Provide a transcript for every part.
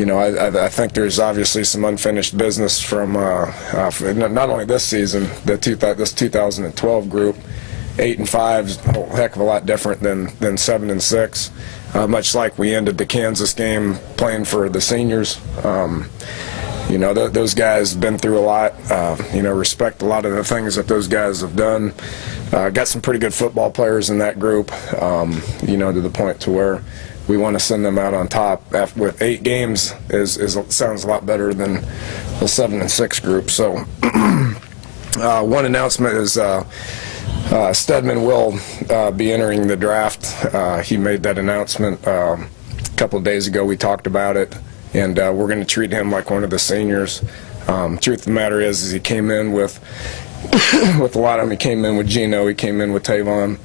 I think there's obviously some unfinished business from not only this season, this 2012 group. 8-5 is a heck of a lot different than 7-6. Much like we ended the Kansas game playing for the seniors. Those guys have been through a lot. Respect a lot of the things that those guys have done. Got some pretty good football players in that group, to the point to where we want to send them out on top with 8 games. Sounds a lot better than the 7-6 group. So one announcement is Stedman will be entering the draft. He made that announcement a couple of days ago. We talked about it, and we're going to treat him like one of the seniors. Truth of the matter is he came in with a lot of them. He came in with Gino. He came in with Tavon.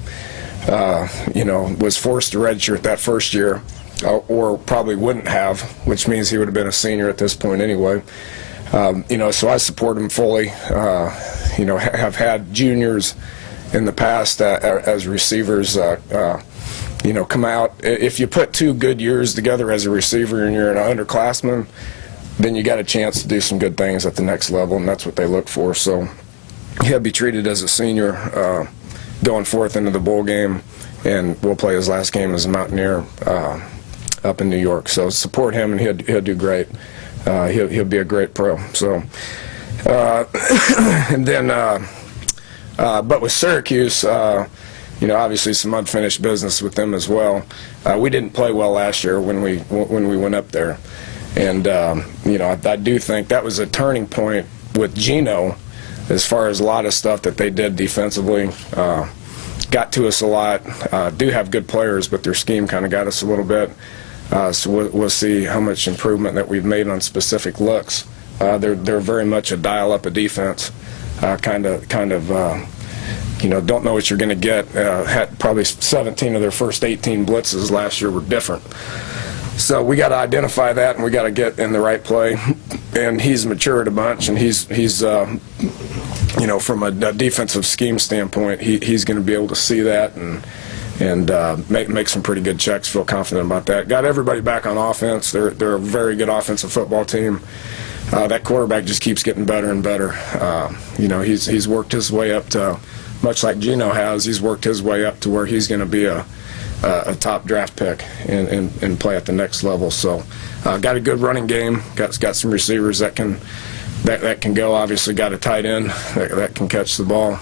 Was forced to redshirt that first year, or probably wouldn't have, which means he would have been a senior at this point anyway. So I support him fully. Have had juniors in the past as receivers, come out. If you put 2 good years together as a receiver and you're an underclassman, then you got a chance to do some good things at the next level, and that's what they look for. So he'll be treated as a senior going forth into the bowl game, and we'll play his last game as a Mountaineer up in New York. So support him, and he'll do great. He'll be a great pro. So, and then, but with Syracuse, obviously some unfinished business with them as well. We didn't play well last year when we went up there, and I do think that was a turning point with Gino. As far as a lot of stuff that they did defensively, got to us a lot. Do have good players, but their scheme kind of got us a little bit. So we'll see how much improvement that we've made on specific looks. They're very much a dial-up a defense, kind of. Don't know what you're going to get. Had probably 17 of their first 18 blitzes last year were different. So we got to identify that, and we got to get in the right play. And he's matured a bunch, and he's from a defensive scheme standpoint, he's going to be able to see that and make some pretty good checks. Feel confident about that. Got everybody back on offense. They're a very good offensive football team. That quarterback just keeps getting better and better. He's worked his way up to, much like Gino has. He's worked his way up to where he's going to be a top draft pick and play at the next level. So got a good running game. Got some receivers that can go. Obviously got a tight end that can catch the ball.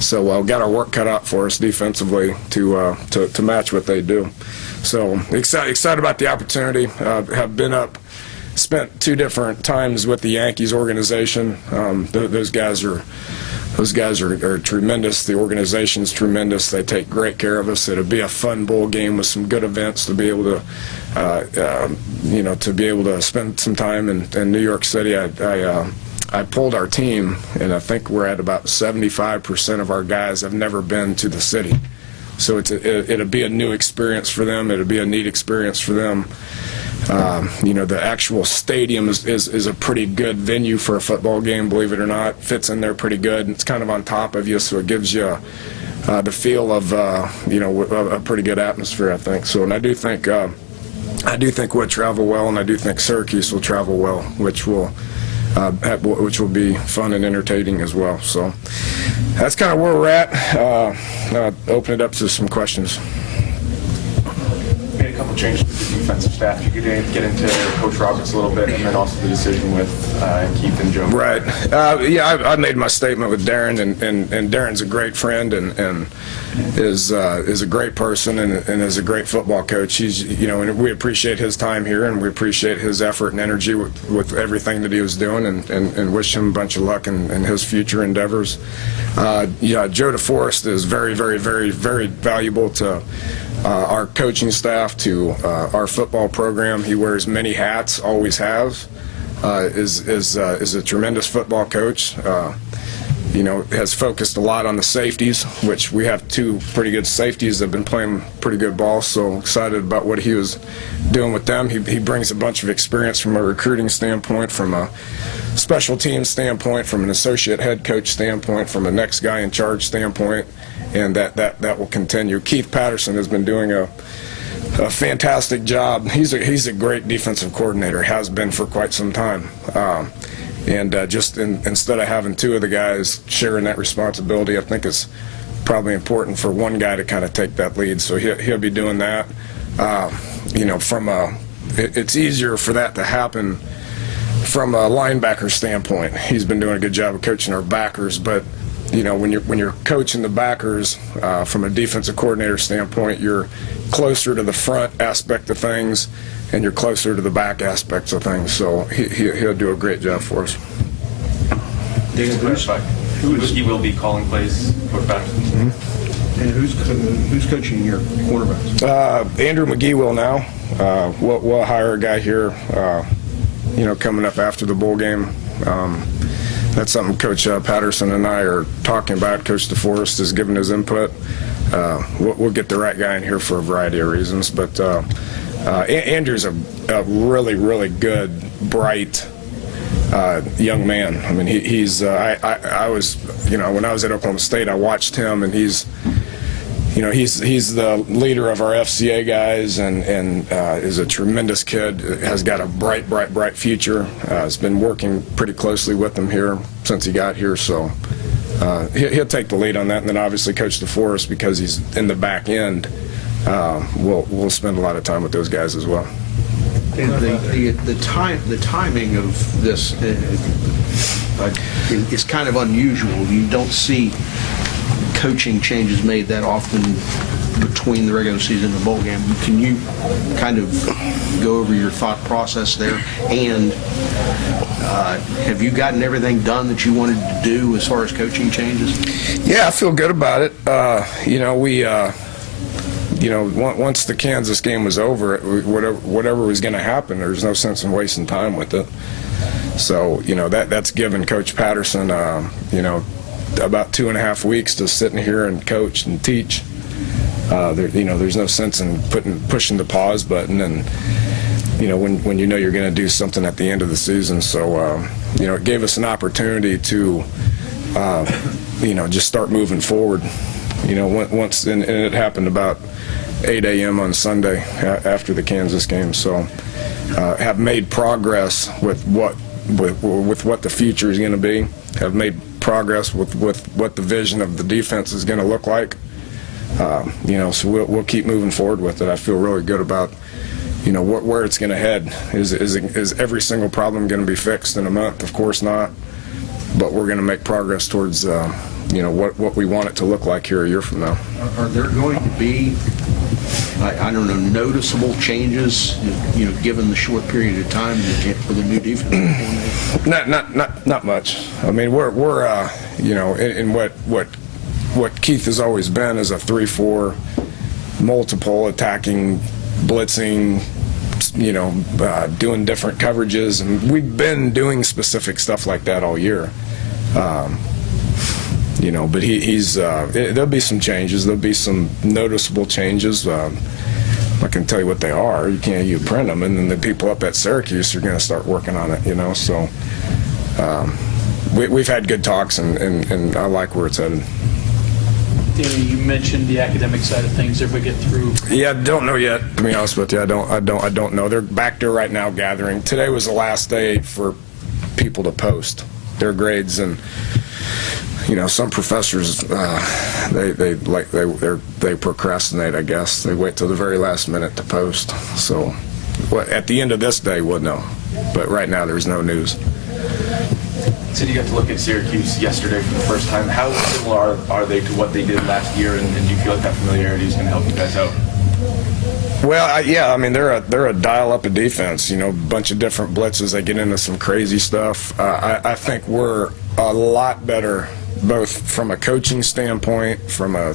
So got our work cut out for us defensively to match what they do. So excited about the opportunity. Have been up, spent 2 different times with the Yankees organization. Those guys are tremendous. The organization's tremendous. They take great care of us. It'll be a fun bowl game with some good events to be able to, to be able to spend some time in New York City. I pulled our team, and I think we're at about 75% of our guys have never been to the city. So it'll be a new experience for them. It'll be a neat experience for them. The actual stadium is a pretty good venue for a football game, believe it or not. Fits in there pretty good. It's kind of on top of you, so it gives you the feel of a pretty good atmosphere, I think. So, and I do think we'll travel well, and I do think Syracuse will travel well, which will be fun and entertaining as well. So that's kind of where we're at. Open it up to some questions. Made a couple changes with the defensive staff. You could get into Coach Roberts a little bit, and then also the decision with Keith and Joe. Right. I made my statement with Darren, and Darren's a great friend and is a great person and is a great football coach. He's and we appreciate his time here, and we appreciate his effort and energy with everything that he was doing, and wish him a bunch of luck in his future endeavors. Joe DeForest is very, very, very, very valuable to our coaching staff, to our football program. He wears many hats, always has. Is a tremendous football coach. Has focused a lot on the safeties, which we have 2 pretty good safeties that have been playing pretty good ball, so excited about what he was doing with them. He brings a bunch of experience from a recruiting standpoint, from a special team standpoint, from an associate head coach standpoint, from a next guy in charge standpoint, and that will continue. Keith Patterson has been doing a a fantastic job. He's a great defensive coordinator, has been for quite some time. Instead of having two of the guys sharing that responsibility, I think it's probably important for one guy to kind of take that lead. So he'll be doing that. It's easier for that to happen from a linebacker standpoint. He's been doing a good job of coaching our backers, but when you're coaching the backers from a defensive coordinator standpoint, you're closer to the front aspect of things, and you're closer to the back aspects of things. So he'll do a great job for us. He will be calling plays, Coach Patterson. Mm-hmm. And who's coaching your quarterbacks? Andrew McGee will now. We'll hire a guy here, coming up after the bowl game. That's something Coach Patterson and I are talking about. Coach DeForest has given his input. We'll get the right guy in here for a variety of reasons. But Andrew's a really, really good, bright young man. I mean, I was, when I was at Oklahoma State, I watched him, and he's the leader of our FCA guys, and is a tremendous kid. Has got a bright future. Has been working pretty closely with them here since he got here. So he'll take the lead on that. And then obviously Coach DeForest, because he's in the back end, we'll spend a lot of time with those guys as well. And the timing of this is kind of unusual. You don't see coaching changes made that often between the regular season and the bowl game. Can you kind of go over your thought process there? And have you gotten everything done that you wanted to do as far as coaching changes? Yeah, I feel good about it. Once the Kansas game was over, whatever was going to happen, there's no sense in wasting time with it. So, that's given Coach Patterson, about 2.5 weeks to sit in here and coach and teach. There's no sense in pushing the pause button, and when you're going to do something at the end of the season. So it gave us an opportunity to just start moving forward. Once and it happened about 8 a.m. on Sunday after the Kansas game. So have made progress with what the future is going to be. Have made progress with what the vision of the defense is going to look like. So we'll keep moving forward with it. I feel really good about where it's going to head. Is every single problem going to be fixed in a month? Of course not. But we're going to make progress towards what we want it to look like here a year from now. Are there going to be, I don't know, noticeable changes, given the short period of time for the new defense coordinator? Not much. I mean, we're in what Keith has always been is a 3-4 multiple attacking, blitzing, doing different coverages, and we've been doing specific stuff like that all year. But there'll be some changes. There'll be some noticeable changes. I can tell you what they are. You print them, and then the people up at Syracuse are going to start working on it. So we've had good talks, and I like where it's headed. Danny, you mentioned the academic side of things. Everybody get through? Yeah, I don't know yet. To be honest with you, I don't know. They're back there right now gathering. Today was the last day for people to post their grades, and some professors they procrastinate. I guess they wait till the very last minute to post. So, at the end of this day, we'll know. But right now, there's no news. So you got to look at Syracuse yesterday for the first time. How similar are they to what they did last year, and do you feel like that familiarity is going to help you guys out? Well, yeah, I mean, they're a dial-up of defense, a bunch of different blitzes. They get into some crazy stuff. I think we're a lot better, both from a coaching standpoint, from a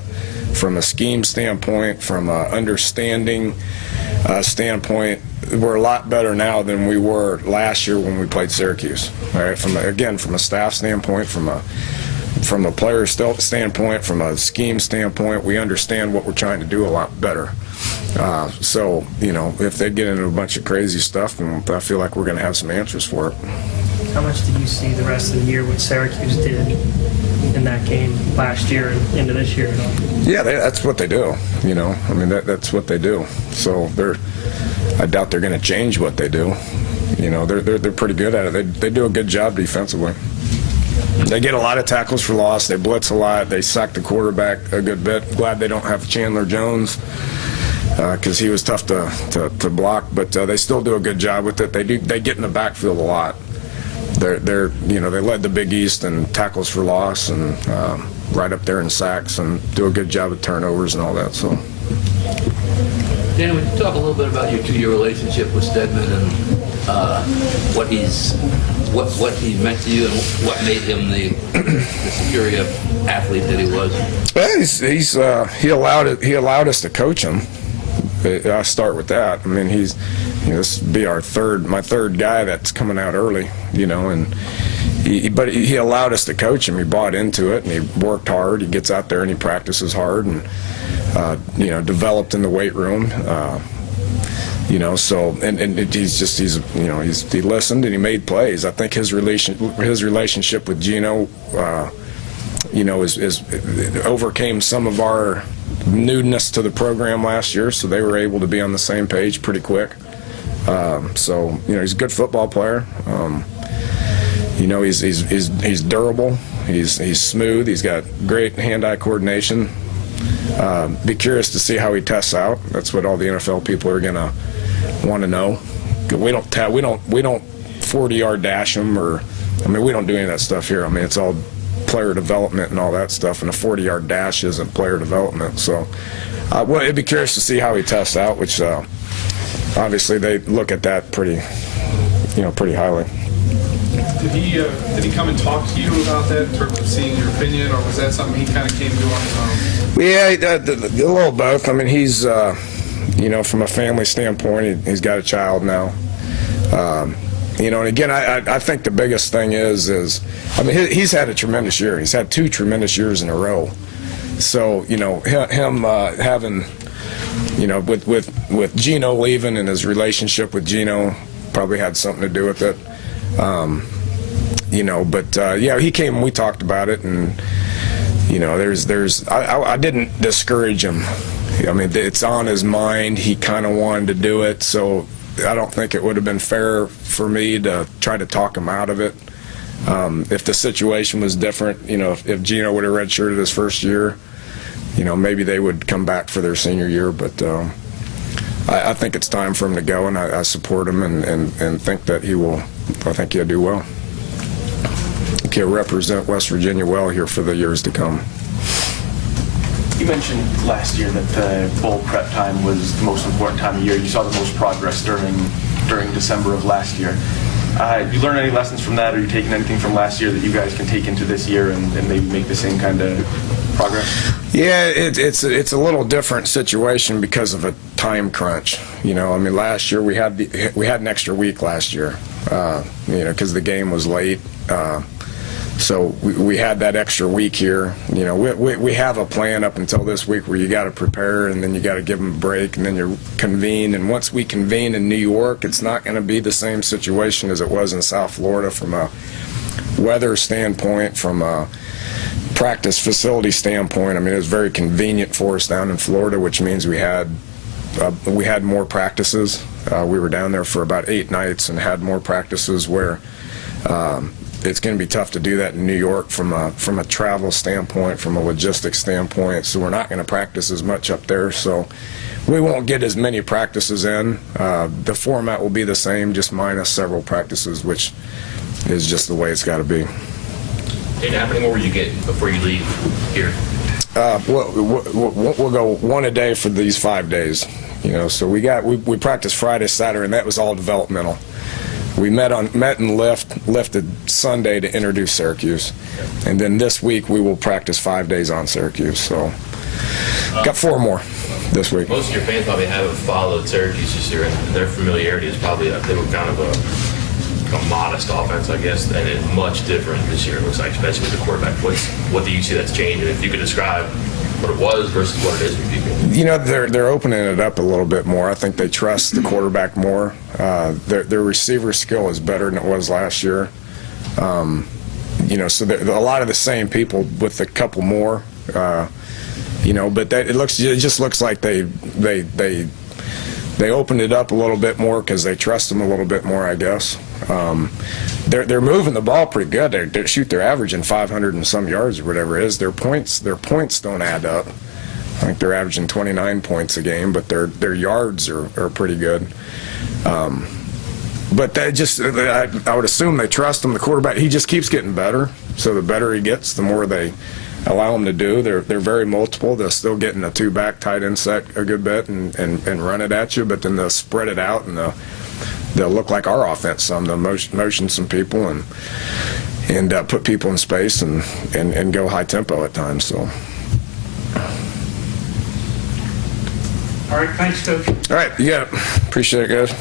scheme standpoint, from a understanding standpoint. We're a lot better now than we were last year when we played Syracuse. All right, from a staff standpoint, from a player standpoint, from a scheme standpoint, we understand what we're trying to do a lot better. So, if they get into a bunch of crazy stuff, then I feel like we're going to have some answers for it. How much did you see the rest of the year what Syracuse did in that game last year and into this year at all? Yeah, that's what they do. You know, I mean that's what they do. So I doubt they're going to change what they do. You know, they're pretty good at it. They do a good job defensively. They get a lot of tackles for loss. They blitz a lot. They sack the quarterback a good bit. Glad they don't have Chandler Jones because he was tough to block. But they still do a good job with it. They get in the backfield a lot. They're you know, they led the Big East in tackles for loss and right up there in sacks and do a good job of turnovers and all that. So. Dan, would you talk a little bit about your two-year relationship with Stedman and what he's meant to you and what made him the superior athlete that he was? Well, he allowed us to coach him. I start with that. I mean, this would be my third guy that's coming out early, you know, and but he allowed us to coach him. He bought into it and he worked hard. He gets out there and he practices hard and you know, developed in the weight room. You know, so and he listened and he made plays. I think his relationship with Gino, you know, is overcame some of our newness to the program last year, so they were able to be on the same page pretty quick. So you know, he's a good football player. You know, he's durable. He's smooth. He's got great hand-eye coordination. Be curious to see how he tests out. That's what all the NFL people are gonna want to know. We don't 40-yard dash him, or I mean, we don't do any of that stuff here. I mean, it's all player development and all that stuff, and a 40-yard dash isn't player development. So, well, it'd be curious to see how he tests out, which obviously they look at that pretty highly. Did he come and talk to you about that in terms of seeing your opinion, or was that something he kind of came to on his own? Yeah, a little both. I mean, he's, you know, from a family standpoint, he's got a child now. You know, and again, I think the biggest thing is I mean, he's had a tremendous year. He's had 2 tremendous years in a row. So, you know, him having, you know, with Gino leaving and his relationship with Gino probably had something to do with it. You know, but yeah, he came and we talked about it, and you know, I didn't discourage him. I mean, it's on his mind. He kind of wanted to do it, so I don't think it would have been fair for me to try to talk him out of it. If the situation was different, you know, if Gino would have redshirted his first year, you know, maybe they would come back for their senior year. But I think it's time for him to go, and I support him and think that he will. I think he'll do well. He'll represent West Virginia well here for the years to come. You mentioned last year that the bowl prep time was the most important time of year. You saw the most progress during December of last year. You learn any lessons from that? Or you taking anything from last year that you guys can take into this year and maybe make the same kind of progress? Yeah, it's a little different situation because of a time crunch. You know, I mean, last year we had an extra week last year. You know, because the game was late. So we had that extra week here. You know, we have a plan up until this week where you got to prepare, and then you got to give them a break, and then you convene. And once we convene in New York, it's not going to be the same situation as it was in South Florida from a weather standpoint, from a practice facility standpoint. I mean, it was very convenient for us down in Florida, which means we had more practices. We were down there for about 8 nights and had more practices where it's going to be tough to do that in New York from a travel standpoint, from a logistics standpoint. So we're not going to practice as much up there. So we won't get as many practices in. The format will be the same, just minus several practices, which is just the way it's got to be. And how many more will you get before you leave here? We'll go 1 a day for these 5 days. You know, so we practiced Friday, Saturday, and that was all developmental. We met and lifted Sunday to introduce Syracuse, and then this week we will practice 5 days on Syracuse. So got 4 more this week. Most of your fans probably haven't followed Syracuse this year, and their familiarity is probably they were kind of a modest offense, I guess, and it's much different this year. It looks like, especially with the quarterback. What do you see that's changed? And if you could describe what it was versus what it is for people. You know, they're opening it up a little bit more. I think they trust the quarterback more. Their receiver skill is better than it was last year. so a lot of the same people with a couple more, but it just looks like they opened it up a little bit more because they trust them a little bit more, I guess. They're moving the ball pretty good. They're averaging 500 and some yards or whatever it is. Their points don't add up. I think they're averaging 29 points a game, but their yards are pretty good. But I would assume they trust him. The quarterback, he just keeps getting better. So the better he gets, the more they allow him to do. They're very multiple. They'll still get in a two-back tight end set a good bit and run it at you, but then they'll spread it out and they'll look like our offense some. They'll motion some people and put people in space and go high tempo at times. So. All right, thanks, Coach. All right, you got it. Appreciate it, guys.